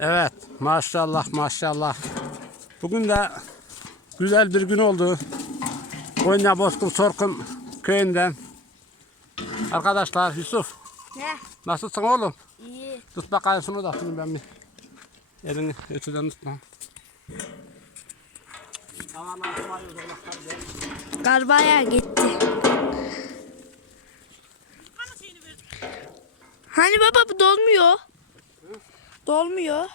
Evet maşallah maşallah. Bugün de güzel bir gün oldu. Konya Bozkurt Sorkum köyünden. Arkadaşlar Yusuf Ne? nasılsın oğlum? İyi. Tut bakayım şunu da şimdi ben bir elini öteden tutma. Garbaya gitti. Hani baba bu dolmuyor. Dolmuyor.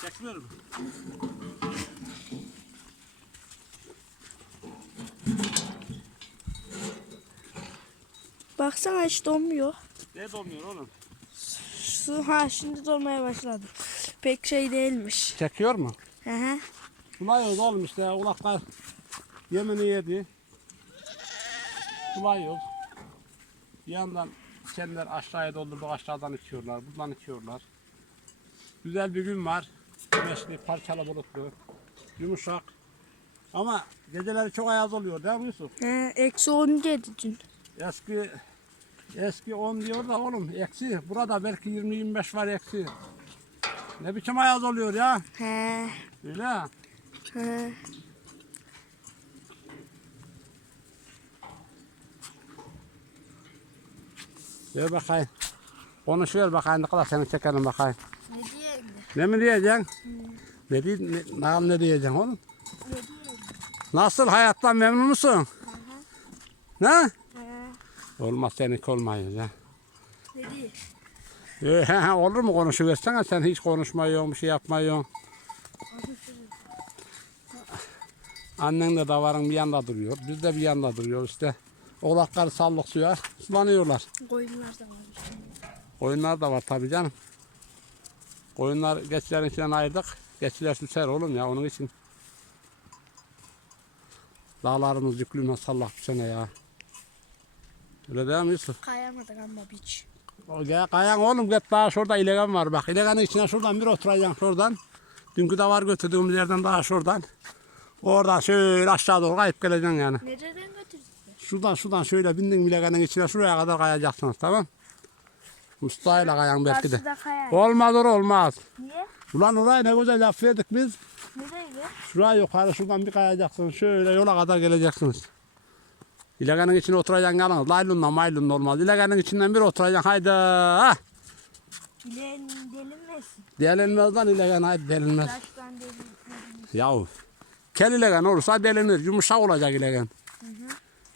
Çekmiyorum. Baksana hiç dolmuyor. Ne dolmuyor oğlum? Su ha şimdi dolmaya başladı. Pek şey değilmiş. Çekiyor mu? Hı hı. Sulayıyoruz oğlum işte ulaklar yemini yedi. Sulayıyoruz. Bir yandan kendiler aşağıya doldurduk aşağıdan içiyorlar. Buradan içiyorlar. Güzel bir gün var. Güneşli, parçalı bulutlu. Yumuşak. Ama geceleri çok ayaz oluyor değil mi Yusuf? He, eksi 10 dedi dün. Eski eski 10 diyor da oğlum eksi. Burada belki 20-25 var eksi. Ne biçim ayaz oluyor ya? He. Öyle. He. Ver bakayım. Konuşuyor bakayım ne kadar seni çekelim bakayım. Ne mi diyeceksin? Ne, diye, ne, ne, ne diyeceksin oğlum? Ne? Nasıl hayattan memnun musun? Ne? He. Olmaz seninki olmayız ya. Ne diyeyim? Ee, olur mu konuşuversene sen hiç konuşmuyorsun bir şey yapmıyorsun. Annen de davarın bir yanda duruyor. Biz de bir yanda duruyoruz işte. Oğlaklar sallık suya sulanıyorlar. Koyunlar da var. Koyunlar da var tabii canım. Koyunlar geçilerin içinden ayırdık. Geçiler süser oğlum ya onun için. Dağlarımız yüklü masallah bu sene ya. Öyle değil mi Yusuf? Kayamadık ama hiç. O Gel kayan oğlum git daha şurada ilegan var bak. İleganın içine şuradan bir oturacaksın şuradan. Dünkü de var götürdüğümüz yerden daha şuradan. Oradan şöyle aşağı doğru kayıp geleceksin yani. Nereden götürdün? Şuradan şuradan şöyle bindin ileganın içine şuraya kadar kayacaksınız tamam. Mustafa'yla kayan belki de. Karşıda. Olmaz or olmaz. Niye? Ulan orayı ne güzel laf verdik biz. Nereye? Şuraya yukarı şuradan bir kayacaksın. Şöyle yola kadar geleceksiniz. İleganın içine oturacaksın yalnız. Laylunla maylunla olmaz. İleganın içinden bir oturacaksın. Haydi. Ah! Bilen delinmesin. Delinmez lan ilegan. Haydi delinmez. Taştan. Yahu. Kel ilegan olursa delinir. Yumuşak olacak ilegan.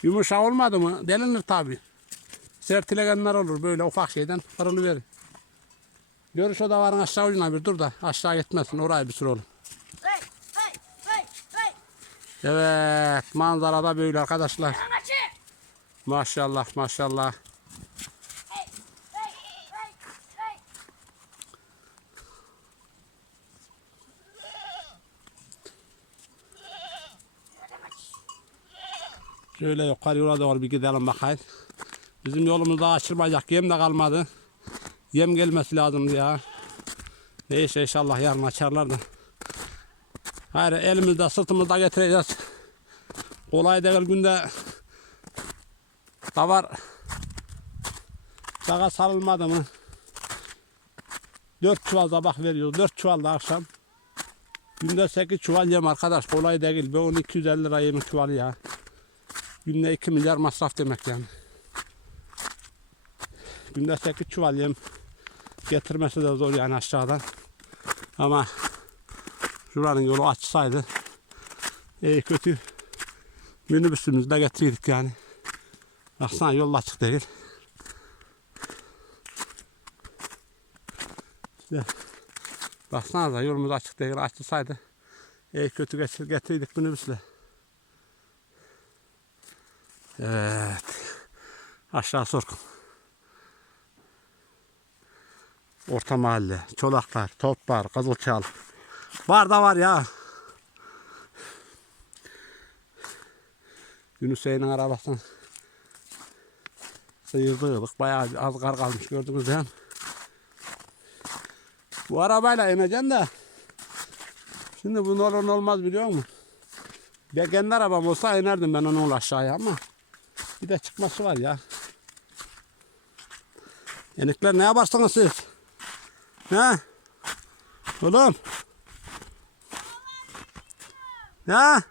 Yumuşak olmadı mı delinir tabi. Sert ileganlar olur böyle ufak şeyden kırılıverir. Görüş o da varın aşağı ucuna bir dur da aşağı gitmesin oraya bir sür oğlum. Evet manzarada böyle arkadaşlar. Maşallah maşallah. Şöyle yukarı yola doğru bir gidelim bakayım. Bizim yolumuz daha açılmayacak. Yem de kalmadı. Yem gelmesi lazım ya. Neyse inşallah yarın açarlar da. Hayır elimizde sırtımızda getireceğiz. Kolay değil günde davar dağa sarılmadı mı? Dört çuval sabah veriyoruz. Dört çuval da akşam. Günde sekiz çuval yem arkadaş. Kolay değil. Ben onu 250 lira yemin çuvalı ya. Günde 2 milyar masraf demek yani. Günde 8 çuval yem getirmesi de zor yani aşağıdan. Ama şuranın yolu açsaydı iyi kötü minibüsümüzde getirdik yani. Baksana yol açık değil. İşte baksana da yolumuz açık değil. Açılsaydı iyi kötü getir, getirdik minibüsle. Evet. Aşağı sorkum. Orta mahalle, Çolaklar, Topbar, Kızılçal. Var da var ya. Yunus Bey'in arabasını sıyırdıydık. Bayağı az kar kalmış gördünüz değil mi? Bu arabayla ineceksin de şimdi bu olur olmaz biliyor musun? Ya kendi arabam olsa inerdim ben onunla aşağıya ama bir de çıkması var ya. Yenikler ne yaparsınız siz? Ne? Oğlum. Ya.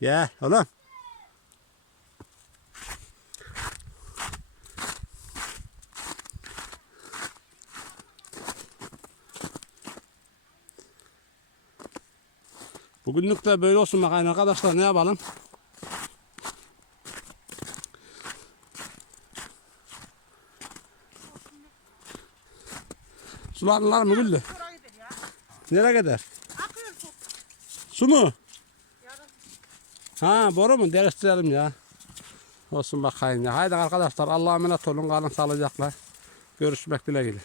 Gel oğlum. Bugünlük de böyle olsun bakayım arkadaşlar ne yapalım? Sulanırlar mı Güllü? Nereye gider? Akıyor su. Su mu? Yarın Ha boru mu? Değiştirelim ya. Olsun bakayım ya. Haydi arkadaşlar Allah'a emanet olun. Kalın sağlıcakla. Görüşmek dileğiyle.